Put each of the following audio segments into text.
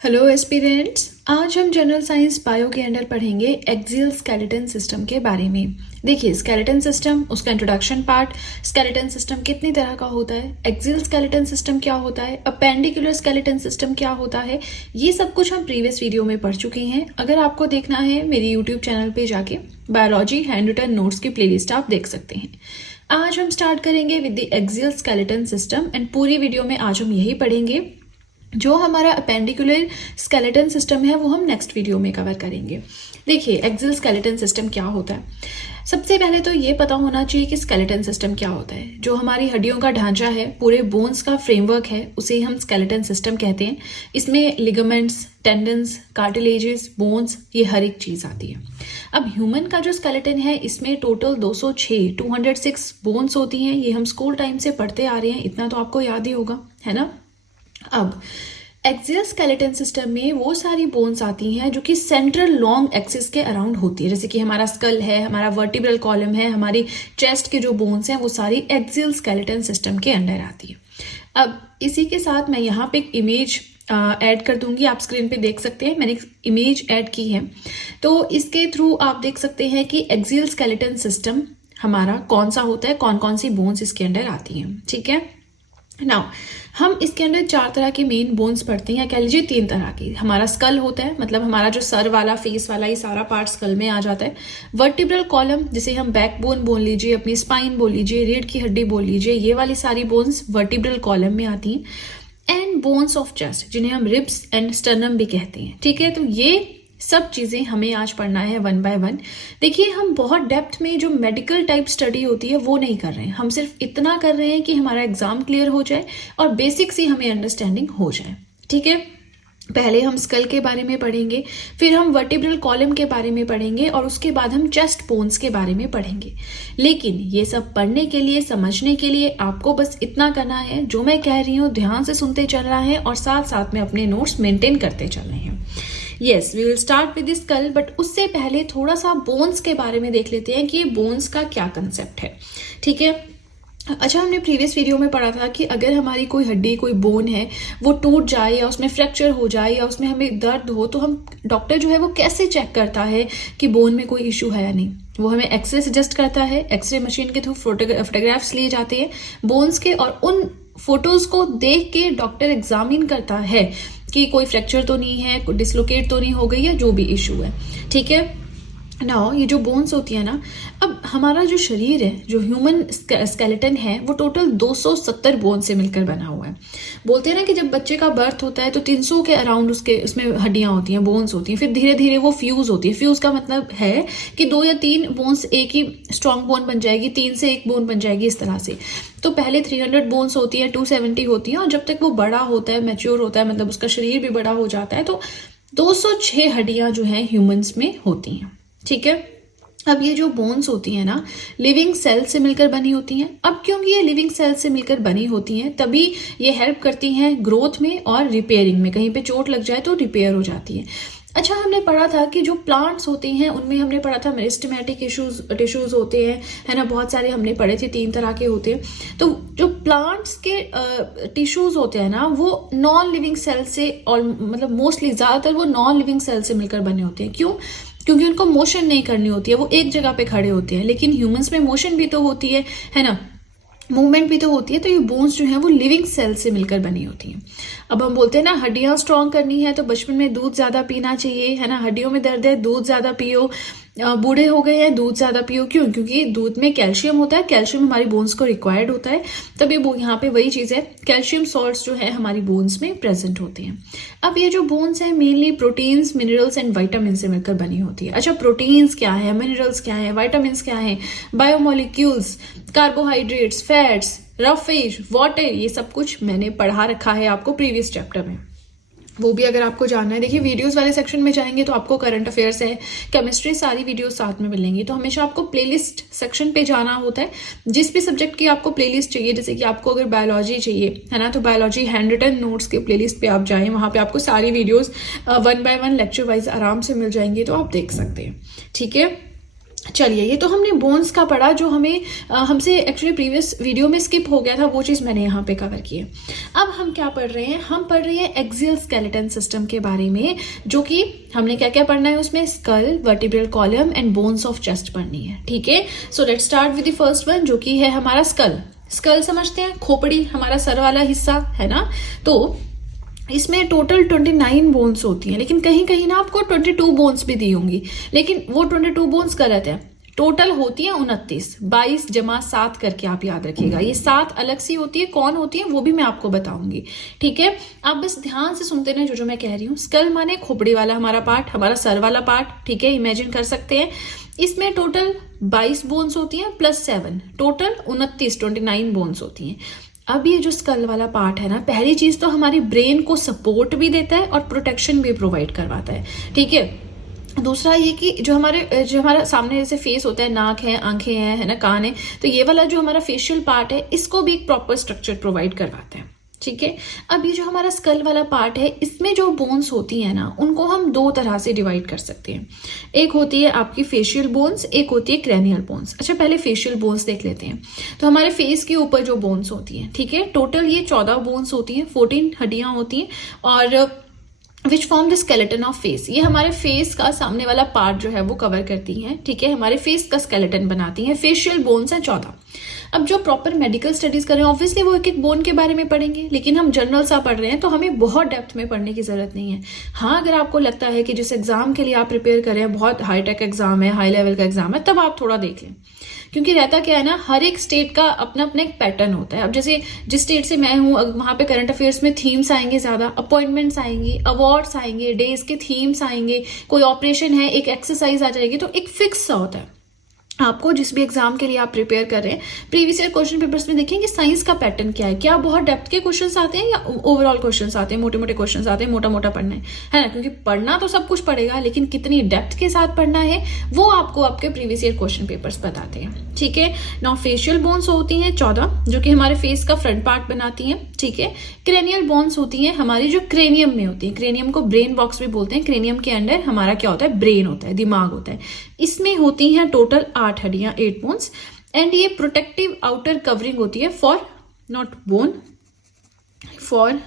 Hello aspirants, आज हम general science bio के अंडर पढ़ेंगे एक्सियल स्केलेटन सिस्टम के बारे में। देखिए, स्केलेटन सिस्टम, उसका इंट्रोडक्शन पार्ट, स्केलेटन सिस्टम कितनी तरह का होता है, एक्सियल स्केलेटन सिस्टम क्या होता है, अपेंडिकुलर स्केलेटन सिस्टम क्या होता है, ये सब कुछ हम प्रीवियस वीडियो में पढ़ चुके हैं। अगर आपको देखना है मेरी यूट्यूब चैनल पे जाके बायोलॉजी हैंड रिटन नोट्स की प्लेलिस्ट आप देख सकते हैं। आज हम स्टार्ट करेंगे with the axial skeleton system and पूरी वीडियो में आज हम यही पढ़ेंगे। जो हमारा अपेंडिकुलर स्केलेटन सिस्टम है वो हम नेक्स्ट वीडियो में कवर करेंगे। देखिए, एक्सियल स्केलेटन सिस्टम क्या होता है। सबसे पहले तो ये पता होना चाहिए कि स्केलेटन सिस्टम क्या होता है। जो हमारी हड्डियों का ढांचा है, पूरे बोन्स का फ्रेमवर्क है, उसे हम स्केलेटन सिस्टम कहते हैं। इसमें लिगामेंट्स, टेंडन्स, कार्टिलेजेस, बोन्स, ये हर एक चीज आती है। अब ह्यूमन का जो स्केलेटन है, इसमें टोटल 206 बोन्स होती हैं। ये हम स्कूल टाइम से पढ़ते आ रहे हैं, इतना तो आपको याद ही होगा, है ना। अब एक्सियल स्केलेटन सिस्टम में वो सारी बोन्स आती हैं जो कि सेंट्रल लॉन्ग एक्सिस के अराउंड होती है। जैसे कि हमारा स्कल है, हमारा वर्टिब्रल कॉलम है, हमारी चेस्ट के जो बोन्स हैं वो सारी एक्सियल स्केलेटन सिस्टम के अंडर आती है। अब इसी के साथ मैं यहाँ पे एक इमेज ऐड कर दूंगी, आप स्क्रीन पे देख सकते हैं, मैंने एक इमेज ऐड की है। तो इसके थ्रू आप देख सकते हैं कि एक्सियल स्केलेटन सिस्टम हमारा कौन सा होता है, कौन कौन सी बोन्स इसके अंडर आती हैं। ठीक है, नाउ हम इसके अंदर 4 तरह के मेन बोन्स पढ़ते हैं, या कह लीजिए 3 तरह की। हमारा स्कल होता है, मतलब हमारा जो सर वाला, फेस वाला, ये सारा पार्ट स्कल में आ जाता है। वर्टिब्रल कॉलम, जिसे हम बैकबोन बोल लीजिए, अपनी स्पाइन बोल लीजिए, रीढ़ की हड्डी बोल लीजिए, ये वाली सारी बोन्स वर्टिब्रल कॉलम में आती हैं। एंड बोन्स ऑफ चेस्ट, जिन्हें हम रिब्स एंड स्टर्नम भी कहते हैं। ठीक है, तो ये सब चीजें हमें आज पढ़ना है वन बाय वन। देखिए, हम बहुत डेप्थ में जो मेडिकल टाइप स्टडी होती है वो नहीं कर रहे हैं, हम सिर्फ इतना कर रहे हैं कि हमारा एग्जाम क्लियर हो जाए और बेसिक सी हमें अंडरस्टैंडिंग हो जाए। ठीक है, पहले हम स्कल के बारे में पढ़ेंगे, फिर हम वर्टिब्रल कॉलम के बारे में पढ़ेंगे और उसके बाद हम चेस्ट बोन्स के बारे में पढ़ेंगे। लेकिन ये सब पढ़ने के लिए, समझने के लिए आपको बस इतना करना है, जो मैं कह रही हूँ ध्यान से सुनते चलना है और साथ साथ में अपने नोट्स मेंटेन करते चलने हैं। Yes, we will start with the skull, but उससे पहले थोड़ा सा बोन्स के बारे में देख लेते हैं कि ये बोन्स का क्या कंसेप्ट है। ठीक है, अच्छा, हमने प्रीवियस वीडियो में पढ़ा था कि अगर हमारी कोई हड्डी, कोई बोन है, वो टूट जाए या उसमें फ्रैक्चर हो जाए या उसमें हमें दर्द हो, तो हम डॉक्टर जो है वो कैसे चेक करता है कि बोन में कोई इश्यू है या नहीं। वो हमें एक्सरे सजेस्ट करता है। एक्सरे मशीन के थ्रू फोटोग्राफ्स लिए जाते हैं बोन्स के, और उन फोटोज को देख के डॉक्टर एग्जामिन करता है कि कोई फ्रैक्चर तो नहीं है, कोई डिसलोकेट तो नहीं हो गई, या जो भी इशू है। ठीक है, नाउ ये जो बोन्स होती है ना, अब हमारा जो शरीर है, जो ह्यूमन स्केलेटन है, वो टोटल 270 बोन से मिलकर बना हुआ है। बोलते हैं ना कि जब बच्चे का बर्थ होता है तो 300 के अराउंड उसमें हड्डियां होती हैं, बोन्स होती हैं, फिर धीरे धीरे वो फ्यूज होती है। फ्यूज का मतलब है कि 2 या 3 बोन्स एक ही स्ट्रॉन्ग बोन बन जाएगी, 3 से 1 बोन बन जाएगी, इस तरह से। तो पहले 300 बोन्स होती है, 270 होती है, और जब तक वो बड़ा होता है, मैच्योर होता है, मतलब उसका शरीर भी बड़ा हो जाता है, तो 206 हड्डियां जो है ह्यूमंस में होती हैं। ठीक है, अब ये जो बोन्स होती हैं ना, लिविंग सेल से मिलकर बनी होती हैं। अब क्योंकि ये लिविंग सेल से मिलकर बनी होती हैं, तभी ये हेल्प करती हैं ग्रोथ में और रिपेयरिंग में। कहीं पे चोट लग जाए तो रिपेयर हो जाती है। अच्छा, हमने पढ़ा था कि जो प्लांट्स होते हैं उनमें हमने पढ़ा था मेरिस्टेमेटिक टिश्यूज होते हैं, है ना, बहुत सारे हमने पढ़े थे, 3 तरह के होते हैं। तो जो प्लांट्स के टिश्यूज होते हैं ना, वो नॉन लिविंग सेल से, और मतलब मोस्टली ज्यादातर वो नॉन लिविंग सेल से मिलकर बने होते हैं। क्यों? क्योंकि उनको मोशन नहीं करनी होती है, वो एक जगह पे खड़े होते हैं। लेकिन ह्यूमंस में मोशन भी तो होती है ना, मूवमेंट भी तो होती है। तो ये बोन्स जो है वो लिविंग सेल से मिलकर बनी होती हैं। अब हम बोलते हैं ना, हड्डियां स्ट्रांग करनी है तो बचपन में दूध ज्यादा पीना चाहिए, है ना। हड्डियों में दर्द है, दूध ज्यादा पियो। बूढ़े हो गए हैं, दूध ज्यादा पियो। क्यों? क्योंकि दूध में कैल्शियम होता है, कैल्शियम हमारी बोन्स को रिक्वायर्ड होता है। तभी यहाँ पे वही चीज है, कैल्शियम सॉल्ट्स जो है हमारी बोन्स में प्रेजेंट होते हैं। अब ये जो बोन्स है mainly proteins, minerals and vitamin से मिलकर बनी होती है। अच्छा, प्रोटीन्स क्या है, मिनरल्स क्या है, वाइटामिन क्या है, biomolecules, carbohydrates, fats, roughage, water, ये सब कुछ मैंने पढ़ा रखा है आपको प्रीवियस चैप्टर में। वो भी अगर आपको जानना है, देखिए वीडियोस वाले सेक्शन में जाएंगे तो आपको करंट अफेयर्स है, केमिस्ट्री, सारी वीडियोस साथ में मिलेंगी। तो हमेशा आपको प्लेलिस्ट सेक्शन पे जाना होता है। जिस भी सब्जेक्ट की आपको प्लेलिस्ट चाहिए, जैसे कि आपको अगर बायोलॉजी चाहिए, है ना, तो बायोलॉजी हैंड रिटन नोट्स के प्लेलिस्ट पे आप जाएं, वहां पे आपको सारी वीडियोज 1 बाय 1 लेक्चर वाइज आराम से मिल जाएंगी, तो आप देख सकते हैं। ठीक है, चलिए, ये तो हमने बोन्स का पढ़ा, जो हमें हमसे एक्चुअली प्रीवियस वीडियो में स्किप हो गया था, वो चीज़ मैंने यहाँ पे कवर की है। अब हम क्या पढ़ रहे हैं, हम पढ़ रहे हैं एक्सियल स्केलेटन सिस्टम के बारे में, जो कि हमने क्या क्या पढ़ना है उसमें, skull, vertebral column and bones of chest पढ़नी है। ठीक है, so let's start with the first one, जो कि है हमारा स्कल। स्कल समझते हैं, खोपड़ी, हमारा सर वाला हिस्सा है ना। तो इसमें टोटल 29 बोन्स होती हैं, लेकिन कहीं कहीं ना आपको 22 बोन्स भी दी होंगी, लेकिन वो 22 बोन्स गलत है। टोटल होती है 29, 22 जमा 7 करके आप याद रखिएगा। ये 7 अलग सी होती है, कौन होती है वो भी मैं आपको बताऊंगी। ठीक है, आप बस ध्यान से सुनते रहे जो मैं कह रही हूँ। स्कल माने खोपड़ी वाला हमारा पार्ट, हमारा सर वाला पार्ट। ठीक है, इमेजिन कर सकते हैं। इसमें टोटल 22 बोन्स होती हैं प्लस 7, टोटल 29 बोन्स होती हैं। अब ये जो स्कल वाला पार्ट है ना, पहली चीज तो हमारी ब्रेन को सपोर्ट भी देता है और प्रोटेक्शन भी प्रोवाइड करवाता है। ठीक है, दूसरा ये कि जो हमारा सामने जैसे फेस होता है, नाक है, आंखें हैं, है ना, कान है, तो ये वाला जो हमारा फेशियल पार्ट है, इसको भी एक प्रॉपर स्ट्रक्चर प्रोवाइड करवाता है। ठीक है, अब ये जो हमारा स्कल वाला पार्ट है, इसमें जो बोन्स होती है ना, उनको हम 2 तरह से डिवाइड कर सकते हैं। एक होती है आपकी फेशियल बोन्स, एक होती है क्रेनियल बोन्स। अच्छा, पहले फेशियल बोन्स देख लेते हैं। तो हमारे फेस के ऊपर जो बोन्स होती हैं, ठीक है, टोटल ये 14 बोन्स होती हैं, 14 हड्डियां होती हैं, और which form the skeleton of face. ये हमारे फेस का सामने वाला पार्ट जो है वो कवर करती हैं। ठीक है, हमारे फेस का स्केलेटन बनाती हैं। फेशियल बोन्स हैं 14। अब जो प्रॉपर मेडिकल स्टडीज कर रहे हैं, ऑब्वियसली वो एक एक बोन के बारे में पढ़ेंगे, लेकिन हम जनरल सा पढ़ रहे हैं तो हमें बहुत डेप्थ में पढ़ने की जरूरत नहीं है। हाँ, अगर आपको लगता है कि जिस एग्जाम के लिए आप प्रिपेयर कर रहे हैं बहुत हाईटेक एग्जाम है, हाई लेवल का एग्जाम है, तब आप थोड़ा देख लें। क्योंकि रहता क्या है ना, हर एक स्टेट का अपना अपना एक पैटर्न होता है। अब जैसे जिस स्टेट से मैं हूँ, वहां पे करंट अफेयर्स में थीम्स आएंगे, ज्यादा अपॉइंटमेंट्स आएंगी, अवार्ड्स आएंगे, डेज के थीम्स आएंगे, कोई ऑपरेशन है, एक एक्सरसाइज आ जाएगी, तो एक फिक्स सा होता है। आपको जिस भी एग्जाम के लिए आप प्रिपेयर कर रहे हैं, प्रीवियस ईयर क्वेश्चन पेपर्स में देखेंगे साइंस का पैटर्न क्या है, क्या बहुत डेप्थ के क्वेश्चंस आते हैं या ओवरऑल क्वेश्चंस आते हैं, मोटे मोटे क्वेश्चंस आते हैं, मोटा मोटा पढ़ना है ना। क्योंकि पढ़ना तो सब कुछ पड़ेगा, लेकिन कितनी डेप्थ के साथ पढ़ना है वो आपको आपके प्रीवियस ईयर क्वेश्चन पेपर्स बताते हैं। ठीक है, नाउ फेशियल बोन्स होती हैं 14, जो कि हमारे फेस का फ्रंट पार्ट बनाती हैं। ठीक है, क्रेनियल बोन्स होती हैं हमारी जो क्रेनियम में होती है। क्रेनियम को ब्रेन बॉक्स भी बोलते हैं। क्रेनियम के अंदर हमारा क्या होता है, ब्रेन होता है, दिमाग होता है। इसमें होती हैं टोटल 8 हड्डियां, 8 बोन्स, एंड ये प्रोटेक्टिव आउटर कवरिंग होती है for, not bone, for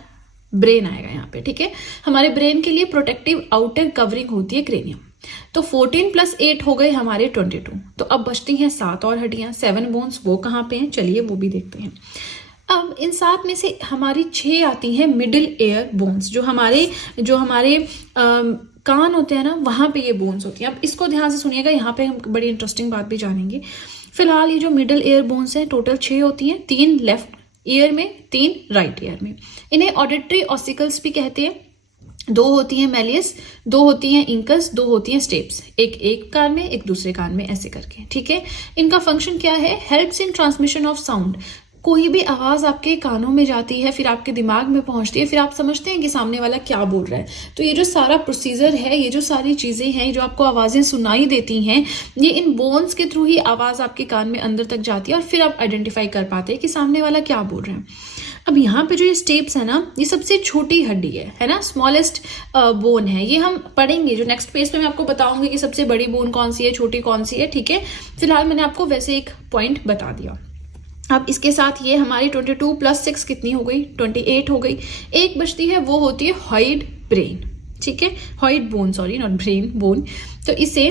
brain आएगा यहाँ पे। ठीक है, हमारे ब्रेन के लिए प्रोटेक्टिव आउटर कवरिंग होती है क्रेनियम। तो 14 + 8 हो गए हमारे 22। तो अब बचती हैं 7 और हड्डियां, 7 बोन्स। वो कहाँ पे हैं, चलिए वो भी देखते हैं। अब इन 7 में से हमारी 6 आती हैं मिडिल एयर बोन्स, जो हमारे कान होते हैं ना, वहां पे ये बोन्स होती हैं। अब इसको ध्यान से सुनिएगा, यहाँ पे हम बड़ी इंटरेस्टिंग बात भी जानेंगे। फिलहाल ये जो मिडिल एयर बोन्स हैं टोटल 6 होती हैं, 3 लेफ्ट ईयर में, 3 राइट ईयर में। इन्हें ऑडिटरी ऑसिकल्स भी कहते हैं। 2 होती हैं मेलियस, 2 होती हैं इंकस, 2 होती हैं स्टेप्स, एक कान में, एक दूसरे कान में, ऐसे करके। ठीक है, इनका फंक्शन क्या है, helps in transmission of sound. कोई भी आवाज आपके कानों में जाती है, फिर आपके दिमाग में पहुंचती है, फिर आप समझते हैं कि सामने वाला क्या बोल रहा है। तो ये जो सारा प्रोसीजर है, ये जो सारी चीजें हैं, जो आपको आवाजें सुनाई देती हैं, ये इन बोन्स के थ्रू ही आवाज आपके कान में अंदर तक जाती है, और फिर आप आइडेंटिफाई कर पाते हैं कि सामने वाला क्या बोल रहे हैं। अब यहाँ पे जो ये स्टेप्स है ना, ये सबसे छोटी हड्डी है ना, स्मॉलेस्ट बोन है। ये हम पढ़ेंगे, जो नेक्स्ट पेज पे मैं आपको बताऊंगी कि सबसे बड़ी बोन कौन सी है, छोटी कौन सी है। ठीक है, फिलहाल मैंने आपको वैसे एक पॉइंट बता दिया। अब इसके साथ ये हमारी 22 + 6 कितनी हो गई, 28 हो गई। एक बचती है, वो होती है हॉइड ब्रेन। ठीक है, hyoid bone, sorry not brain, bone. तो इसे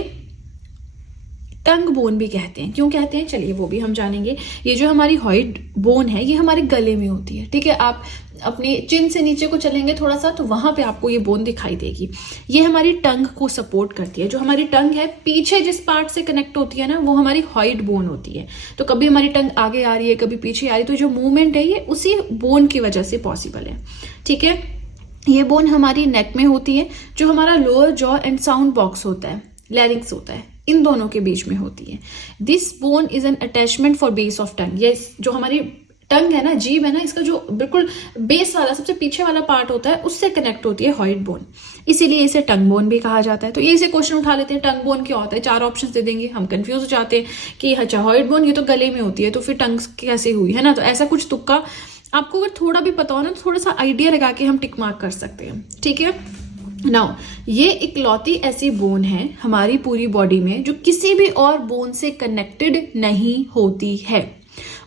टंग बोन भी कहते हैं। क्यों कहते हैं, चलिए वो भी हम जानेंगे। ये जो हमारी हॉइड बोन है, ये हमारे गले में होती है। ठीक है, आप अपने चिन से नीचे को चलेंगे थोड़ा सा, तो वहां पे आपको ये बोन दिखाई देगी। ये हमारी टंग को सपोर्ट करती है। जो हमारी टंग है, पीछे जिस पार्ट से कनेक्ट होती है ना, वो हमारी हॉइड बोन होती है। तो कभी हमारी टंग आगे आ रही है, कभी पीछे आ रही है, तो जो मूवमेंट है ये उसी बोन की वजह से पॉसिबल है। ठीक है, ये बोन हमारी नेक में होती है। जो हमारा lower jaw and sound box होता है, लैरिंक्स होता है, इन दोनों के बीच में होती है। This bone is an attachment for base of tongue. ये जो हमारी टंग है ना, जीभ है ना, इसका जो बिल्कुल बेस वाला, सबसे पीछे वाला पार्ट होता है, उससे कनेक्ट होती है हॉइड बोन। इसीलिए इसे टंग बोन भी कहा जाता है। तो ये से क्वेश्चन उठा लेते हैं, टंग बोन क्या होता है, 4 ऑप्शन दे देंगे, हम कंफ्यूज हो जाते हैं कि अच्छा हॉइड बोन ये तो गले में होती है, तो फिर टंग कैसे हुई, है ना। तो ऐसा कुछ तुक्का आपको अगर थोड़ा भी पता हो ना, तो थोड़ा सा आइडिया लगा के हम टिक मार्क कर सकते हैं। ठीक है, नाउ ये इकलौती ऐसी बोन है हमारी पूरी बॉडी में जो किसी भी और बोन से कनेक्टेड नहीं होती है।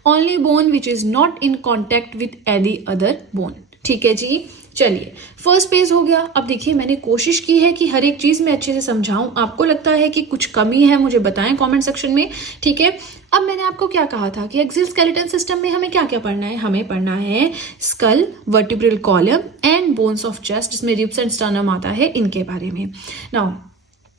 Only bone which is not in contact with any other bone. ठीक है जी, चलिए फर्स्ट पेज हो गया। अब देखिए मैंने कोशिश की है कि हर एक चीज में अच्छे से समझाऊं। आपको लगता है कि कुछ कमी है मुझे बताएं कमेंट सेक्शन में। ठीक है, अब मैंने आपको क्या कहा था कि एक्सियल स्केलेटन सिस्टम में हमें क्या क्या पढ़ना है। हमें पढ़ना है skull, vertebral column and bones of chest, जिसमें रिब्स एंड स्टर्नम आता है, इनके बारे में। नाउ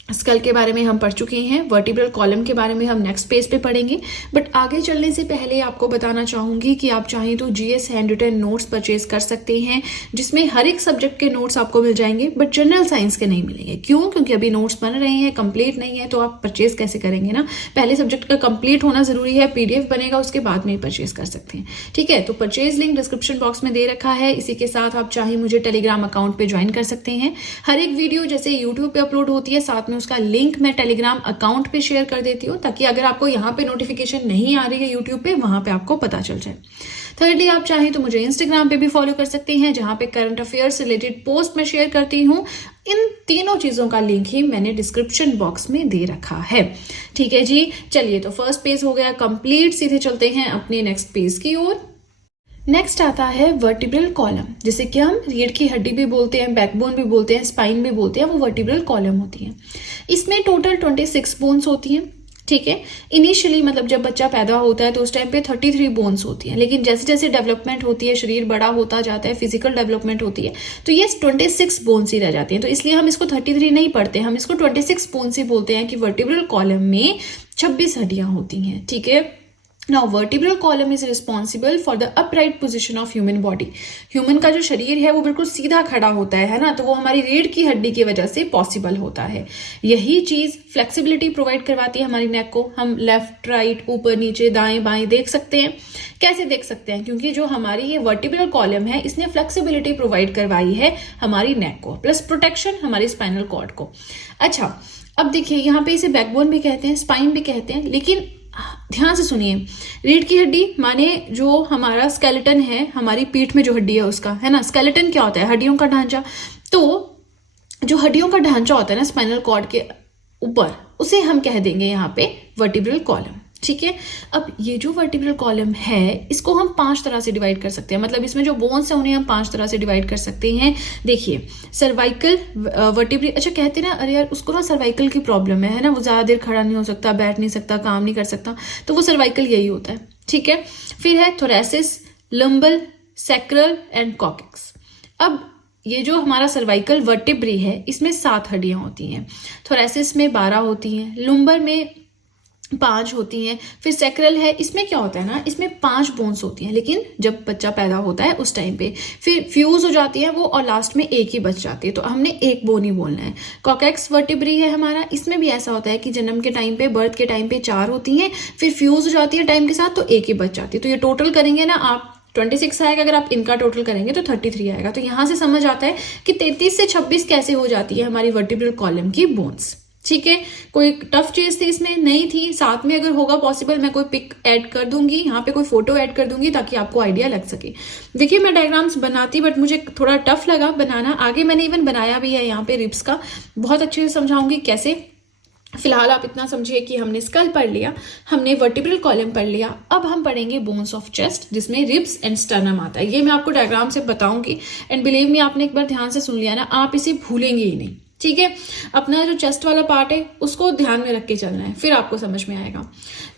स्कल के बारे में हम पढ़ चुके हैं, वर्टिब्रल कॉलम के बारे में हम नेक्स्ट पेज पे पढ़ेंगे। बट आगे चलने से पहले आपको बताना चाहूंगी कि आप चाहें तो GS hand written notes purchase कर सकते हैं, जिसमें हर एक सब्जेक्ट के नोट्स आपको मिल जाएंगे, बट जनरल साइंस के नहीं मिलेंगे। क्यों? क्योंकि अभी नोट्स बन रहे हैं, कंप्लीट नहीं है, तो आप परचेज कैसे करेंगे ना। पहले सब्जेक्ट का कंप्लीट होना जरूरी है, पीडीएफ बनेगा उसके बाद में ही परचेज कर सकते हैं। ठीक है, तो परचेज लिंक डिस्क्रिप्शन बॉक्स में दे रखा है। इसी के साथ आप चाहे मुझे टेलीग्राम अकाउंट पे ज्वाइन कर सकते हैं। हर एक वीडियो जैसे यूट्यूब पे अपलोड होती है, साथ में उसका लिंक मैं टेलीग्राम अकाउंट पे शेयर कर देती हूँ, ताकि अगर आपको यहाँ पे नोटिफिकेशन नहीं आ रही है यूट्यूब पे, वहां पे आपको पता चल जाए। थर्डली, आप चाहें तो मुझे इंस्टाग्राम पे भी फॉलो कर सकते हैं, जहां पे करंट अफेयर्स रिलेटेड पोस्ट में शेयर करती हूँ। इन तीनों चीजों का लिंक ही मैंने डिस्क्रिप्शन बॉक्स में दे रखा है। ठीक है जी, चलिए तो फर्स्ट पेज हो गया कंप्लीट। सीधे चलते हैं अपने नेक्स्ट पेज की ओर। नेक्स्ट आता है वर्टिब्रल कॉलम, जिसे कि हम रीढ़ की हड्डी भी बोलते हैं, बैकबोन भी बोलते हैं, स्पाइन भी बोलते हैं। वो वर्टिब्रल कॉलम होती है। इसमें टोटल 26 बोन्स होती हैं। ठीक है, इनिशियली मतलब जब बच्चा पैदा होता है तो उस टाइम पे 33 बोन्स होती हैं, लेकिन जैसे जैसे डेवलपमेंट होती है, शरीर बड़ा होता जाता है, फिजिकल डेवलपमेंट होती है, तो ये 26 बोन्स ही रह जाती हैं। तो इसलिए हम इसको 33 नहीं पढ़ते, हम इसको 26 बोन्स ही बोलते हैं कि वर्टिब्रल कॉलम में 26 हड्डियां होती हैं। ठीक है, Now, vertebral column is responsible for the upright position of human body. Human का जो शरीर है वो बिल्कुल सीधा खड़ा होता है ना, तो वो हमारी रीढ़ की हड्डी की वजह से पॉसिबल होता है। यही चीज फ्लेक्सिबिलिटी प्रोवाइड करवाती है हमारी नेक को। हम लेफ्ट राइट, ऊपर नीचे, दाएं बाएं देख सकते हैं। कैसे देख सकते हैं? क्योंकि जो हमारी ये वर्टिब्रल कॉलम है, इसने फ्लेक्सिबिलिटी प्रोवाइड करवाई है हमारी नेक को, प्लस प्रोटेक्शन हमारी स्पाइनल कॉर्ड को। अच्छा, अब देखिए यहाँ पे इसे बैकबोन भी कहते हैं, स्पाइन भी कहते हैं, लेकिन ध्यान से सुनिए। रीढ़ की हड्डी माने जो हमारा स्केलेटन है, हमारी पीठ में जो हड्डी है उसका, है ना। स्केलेटन क्या होता है? हड्डियों का ढांचा। तो जो हड्डियों का ढांचा होता है ना स्पाइनल कॉर्ड के ऊपर, उसे हम कह देंगे यहाँ पे वर्टिब्रल कॉलम। ठीक है, अब ये जो वर्टिब्रल कॉलम है, इसको हम 5 तरह से डिवाइड कर सकते हैं। मतलब इसमें जो बोन्स है उन्हें हम 5 तरह से डिवाइड कर सकते हैं। देखिए, सर्वाइकल वर्टिब्रल, अच्छा कहते हैं ना, अरे यार उसको ना सर्वाइकल की प्रॉब्लम है ना, वो ज्यादा देर खड़ा नहीं हो सकता, बैठ नहीं सकता, काम नहीं कर सकता, तो वो सर्वाइकल यही होता है। ठीक है, फिर है थोरेसिस, लंबल, सैक्रल एंड कॉकेक्स। अब ये जो हमारा सर्वाइकल वर्टिब्री है, इसमें 7 हड्डियां होती हैं। थोरेसिस में 12 होती हैं, लुम्बर में 5 होती हैं, फिर सैक्रल है, इसमें क्या होता है ना, इसमें 5 बोन्स होती हैं, लेकिन जब बच्चा पैदा होता है उस टाइम पे फिर फ्यूज हो जाती है वो, और लास्ट में एक ही बच जाती है, तो हमने एक बोन ही बोलना है। कॉकेक्स वर्टिब्री है हमारा, इसमें भी ऐसा होता है कि जन्म के टाइम पे, बर्थ के टाइम पे 4 होती हैं, फिर फ्यूज हो जाती है टाइम के साथ, तो एक ही बच जाती है। तो ये टोटल करेंगे ना आप, 26 आएगा, अगर आप इनका टोटल करेंगे तो 33 आएगा। तो यहां से समझ आता है कि 33 से 26 कैसे हो जाती है हमारी वर्टिब्रल कॉलम की बोन्स। ठीक है, कोई टफ चीज थी इसमें? नहीं थी। साथ में अगर होगा पॉसिबल, मैं कोई पिक ऐड कर दूंगी, यहाँ पे कोई फोटो ऐड कर दूंगी, ताकि आपको आइडिया लग सके। देखिए, मैं डायग्राम्स बनाती, बट मुझे थोड़ा टफ लगा बनाना। आगे मैंने इवन बनाया भी है यहाँ पे रिब्स का, बहुत अच्छे से समझाऊंगी कैसे। फिलहाल आप इतना समझिए कि हमने स्कल पढ़ लिया, हमने वर्टिब्रल कॉलम पढ़ लिया, अब हम पढ़ेंगे बोन्स ऑफ चेस्ट, जिसमें रिब्स एंड स्टर्नम आता है। ये मैं आपको डायग्राम से बताऊंगी, एंड बिलीव मी, आपने एक बार ध्यान से सुन लिया ना, आप इसे भूलेंगे ही नहीं। ठीक है, अपना जो चेस्ट वाला पार्ट है उसको ध्यान में रख के चलना है, फिर आपको समझ में आएगा।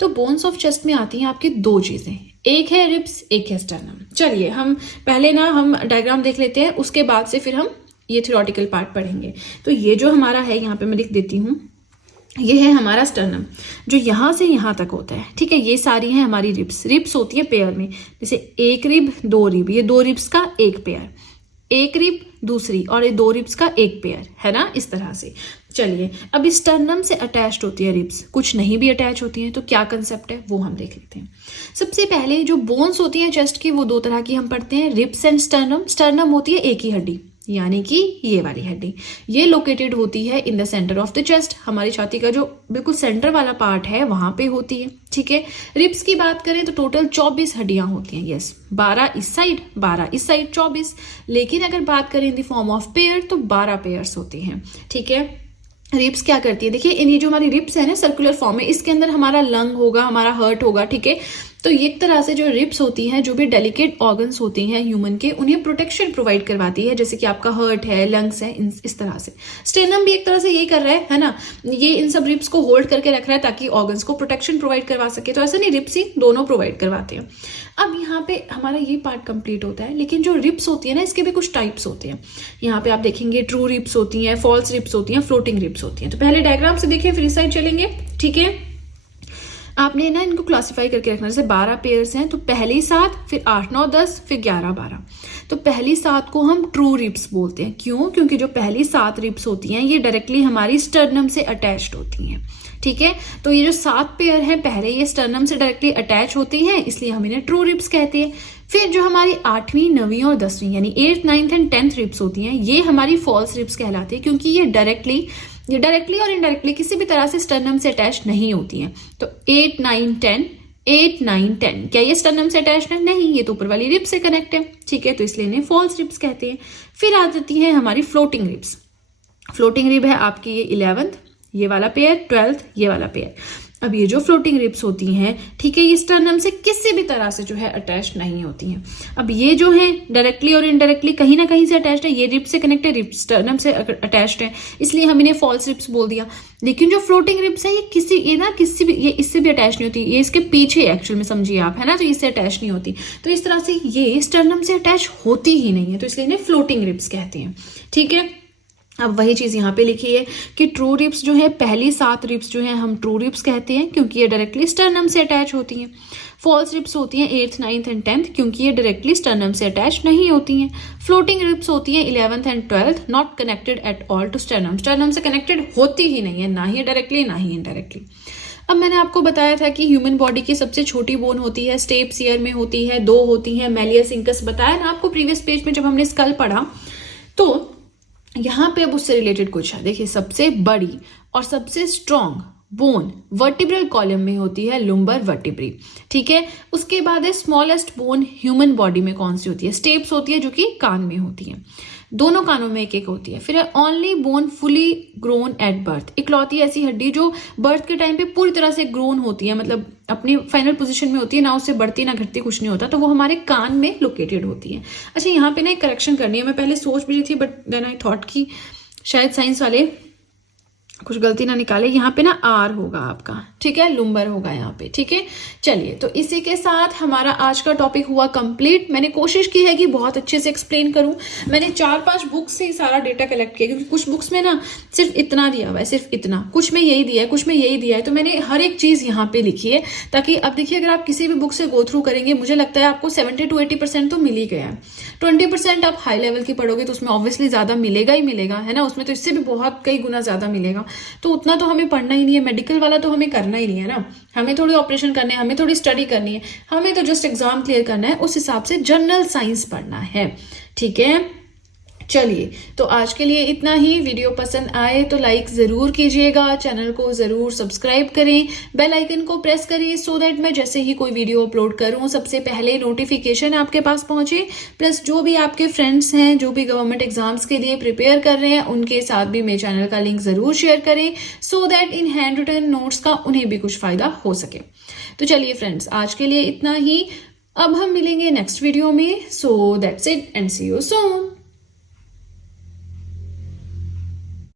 तो बोन्स ऑफ चेस्ट में आती हैं आपकी 2 चीजें, एक है रिब्स, एक है स्टर्नम। चलिए हम पहले ना हम डायग्राम देख लेते हैं, उसके बाद से फिर हम ये थ्योरेटिकल पार्ट पढ़ेंगे। तो ये जो हमारा है, यहाँ पे मैं लिख देती हूँ, ये है हमारा स्टर्नम, जो यहाँ से यहाँ तक होता है। ठीक है, ये सारी हैं हमारी रिब्स। रिब्स होती है पेयर में, जैसे एक रिब, 2 रिब, ये 2 रिब्स का एक पेयर, एक रिब दूसरी, और ये 2 रिब्स का एक पेयर, है ना, इस तरह से। चलिए, अब इस स्टर्नम से अटैच्ड होती है रिब्स, कुछ नहीं भी अटैच होती हैं, तो क्या कंसेप्ट है वो हम देख लेते हैं। सबसे पहले जो बोन्स होती हैं चेस्ट की, वो 2 तरह की हम पढ़ते हैं, रिब्स एंड स्टर्नम। स्टर्नम होती है एक ही हड्डी, यानी कि ये वाली हड्डी, ये लोकेटेड होती है in the centre of the chest, हमारी छाती का जो बिल्कुल सेंटर वाला पार्ट है वहां पे होती है। ठीक है, रिब्स की बात करें तो टोटल 24 हड्डियां होती हैं। यस, 12 इस साइड 12 इस साइड 24। लेकिन अगर बात करें in the form of pair तो 12 पेयर्स होती हैं। ठीक है, रिब्स क्या करती है, देखिए ये जो हमारी रिब्स है ना सर्कुलर फॉर्म में, इसके अंदर हमारा लंग होगा, हमारा हार्ट होगा। ठीक है, तो एक तरह से जो रिब्स होती हैं, जो भी डेलिकेट ऑर्गन्स होती हैं ह्यूमन के, उन्हें प्रोटेक्शन प्रोवाइड करवाती है, जैसे कि आपका हार्ट है, लंग्स है, इस तरह से। स्टेनम भी एक तरह से यही कर रहा है ना, ये इन सब रिब्स को होल्ड करके रख रहा है ताकि ऑर्गन्स को प्रोटेक्शन प्रोवाइड करवा सके। तो ऐसा नहीं, रिब्स ही दोनों प्रोवाइड करवाते हैं। अब यहाँ पे हमारा ये पार्ट कंप्लीट होता है, लेकिन जो रिब्स होती है ना, इसके भी कुछ टाइप्स होते हैं। यहाँ पे आप देखेंगे ट्रू रिब्स होती हैं, फॉल्स रिब्स होती हैं, फ्लोटिंग रिब्स होती हैं। तो पहले डायग्राम से देखिए, फिर इस साइड चलेंगे। ठीक है, आपने ना इनको क्लासिफाई करके रखना, जैसे 12 पेयर्स हैं तो पहली 7, फिर 8 9 10, फिर 11 12। तो पहली 7 को हम ट्रू रिब्स बोलते हैं। क्यों? क्योंकि जो पहली 7 रिब्स होती हैं ये डायरेक्टली हमारी स्टर्नम से अटैच्ड होती हैं। ठीक है, तो ये जो 7 पेयर है पहले ये स्टर्नम से डायरेक्टली अटैच होती हैं, इसलिए हम इन्हें ट्रू रिब्स कहते हैं। फिर जो हमारी 8वीं 9वीं और 10वीं यानी 8th 9th and 10th ribs होती हैं, ये हमारी फॉल्स रिब्स कहलाती है, क्योंकि ये डायरेक्टली और इनडायरेक्टली किसी भी तरह से स्टर्नम से अटैच नहीं होती हैं। तो 8 9 10 8 9 10 क्या ये स्टर्नम से अटैच है? नहीं, ये तो ऊपर वाली रिब से कनेक्ट है। ठीक है, तो इसलिए इन्हें फॉल्स रिब्स कहते हैं। फिर आ जाती है हमारी फ्लोटिंग रिब्स। फ्लोटिंग रिब है आपकी ये 11th ये वाला पेयर, 12th ये वाला पेयर। अब ये जो फ्लोटिंग रिब्स होती हैं, ठीक है, ये स्टर्नम से किसी भी तरह से जो है अटैच नहीं होती हैं। अब ये जो है डायरेक्टली और इनडायरेक्टली कहीं ना कहीं से अटैच्ड है, ये रिब से कनेक्ट है, रिब स्टर्नम से अटैच्ड है, इसलिए हम इन्हें फॉल्स रिब्स बोल दिया। लेकिन जो फ्लोटिंग रिब्स है ये इससे भी अटैच नहीं होती, ये इसके पीछे एक्चुअल में समझिए आप, है ना, तो इससे अटैच नहीं होती। तो इस तरह से ये स्टर्नम से अटैच होती ही नहीं है, तो इसलिए इन्हें फ्लोटिंग रिब्स कहते हैं। ठीक है, अब वही चीज यहाँ पे लिखी है कि ट्रू रिब्स जो है पहली 7 रिब्स जो है हम ट्रू रिब्स कहते हैं, क्योंकि ये डायरेक्टली स्टर्नम से अटैच होती हैं। फॉल्स रिब्स होती हैं 8th 9th एंड 10th, क्योंकि ये डायरेक्टली स्टर्नम से अटैच नहीं होती हैं। फ्लोटिंग रिब्स होती हैं 11th and 12th, not connected at all to sternum, sternum से कनेक्टेड होती ही नहीं है, ना ही डायरेक्टली ना ही इनडायरेक्टली। अब मैंने आपको बताया था कि ह्यूमन बॉडी की सबसे छोटी बोन होती है, स्टेप्स ईयर में होती है, 2 होती है, मेलियस इंकस बताया ना आपको प्रीवियस पेज में जब हमने स्कल पढ़ा। तो यहाँ पे अब उससे रिलेटेड कुछ है। देखिए, सबसे बड़ी और सबसे स्ट्रॉन्ग बोन वर्टिब्रल कॉलम में होती है लुम्बर वर्टिब्री। ठीक है, उसके बाद है स्मॉलेस्ट बोन ह्यूमन बॉडी में कौन सी होती है? स्टेप्स होती है, जो कि कान में होती है, दोनों कानों में एक एक होती है। फिर है only bone fully grown at birth, इकलौती ऐसी हड्डी जो बर्थ के टाइम पे पूरी तरह से ग्रोन होती है, मतलब अपनी फाइनल पोजीशन में होती है, ना उससे बढ़ती ना घटती, कुछ नहीं होता, तो वो हमारे कान में लोकेटेड होती है। अच्छा, यहाँ पे ना एक करेक्शन करनी है, मैं पहले सोच भी रही थी बट देन आई थॉट कि शायद साइंस वाले कुछ गलती ना निकाले, यहाँ पे ना आर होगा आपका, ठीक है, लुम्बर होगा यहाँ पे। ठीक है, चलिए, तो इसी के साथ हमारा आज का टॉपिक हुआ कंप्लीट। मैंने कोशिश की है कि बहुत अच्छे से एक्सप्लेन करूं। मैंने 4-5 बुक्स से ही सारा डेटा कलेक्ट किया, क्योंकि कुछ बुक्स में ना सिर्फ इतना दिया हुआ है, सिर्फ इतना, कुछ में यही दिया है, कुछ में यही दिया है, तो मैंने हर एक चीज यहाँ पे लिखी है, ताकि अब देखिए अगर आप किसी भी बुक से गो थ्रू करेंगे, मुझे लगता है आपको 70 to 80% तो मिल ही गया है। 20% आप हाई लेवल की पढ़ोगे तो उसमें ऑब्वियसली ज्यादा मिलेगा ही मिलेगा, है ना, उसमें तो इससे भी बहुत कई गुना ज्यादा मिलेगा। तो उतना तो हमें पढ़ना ही नहीं है, मेडिकल वाला तो हमें करना ही नहीं है ना, हमें थोड़ी ऑपरेशन करने हैं, हमें थोड़ी स्टडी करनी है, हमें तो जस्ट एग्जाम क्लियर करना है, उस हिसाब से जनरल साइंस पढ़ना है। ठीक है, चलिए, तो आज के लिए इतना ही। वीडियो पसंद आए तो लाइक जरूर कीजिएगा, चैनल को जरूर सब्सक्राइब करें, बेल आइकन को प्रेस करें, सो दैट मैं जैसे ही कोई वीडियो अपलोड करूं सबसे पहले नोटिफिकेशन आपके पास पहुंचे। प्लस जो भी आपके फ्रेंड्स हैं, जो भी गवर्नमेंट एग्जाम्स के लिए प्रिपेयर कर रहे हैं, उनके साथ भी मेरे चैनल का लिंक जरूर शेयर करें, so that in hand written notes का उन्हें भी कुछ फायदा हो सके। तो चलिए फ्रेंड्स, आज के लिए इतना ही। अब हम मिलेंगे नेक्स्ट वीडियो में, so that's it and see you soon.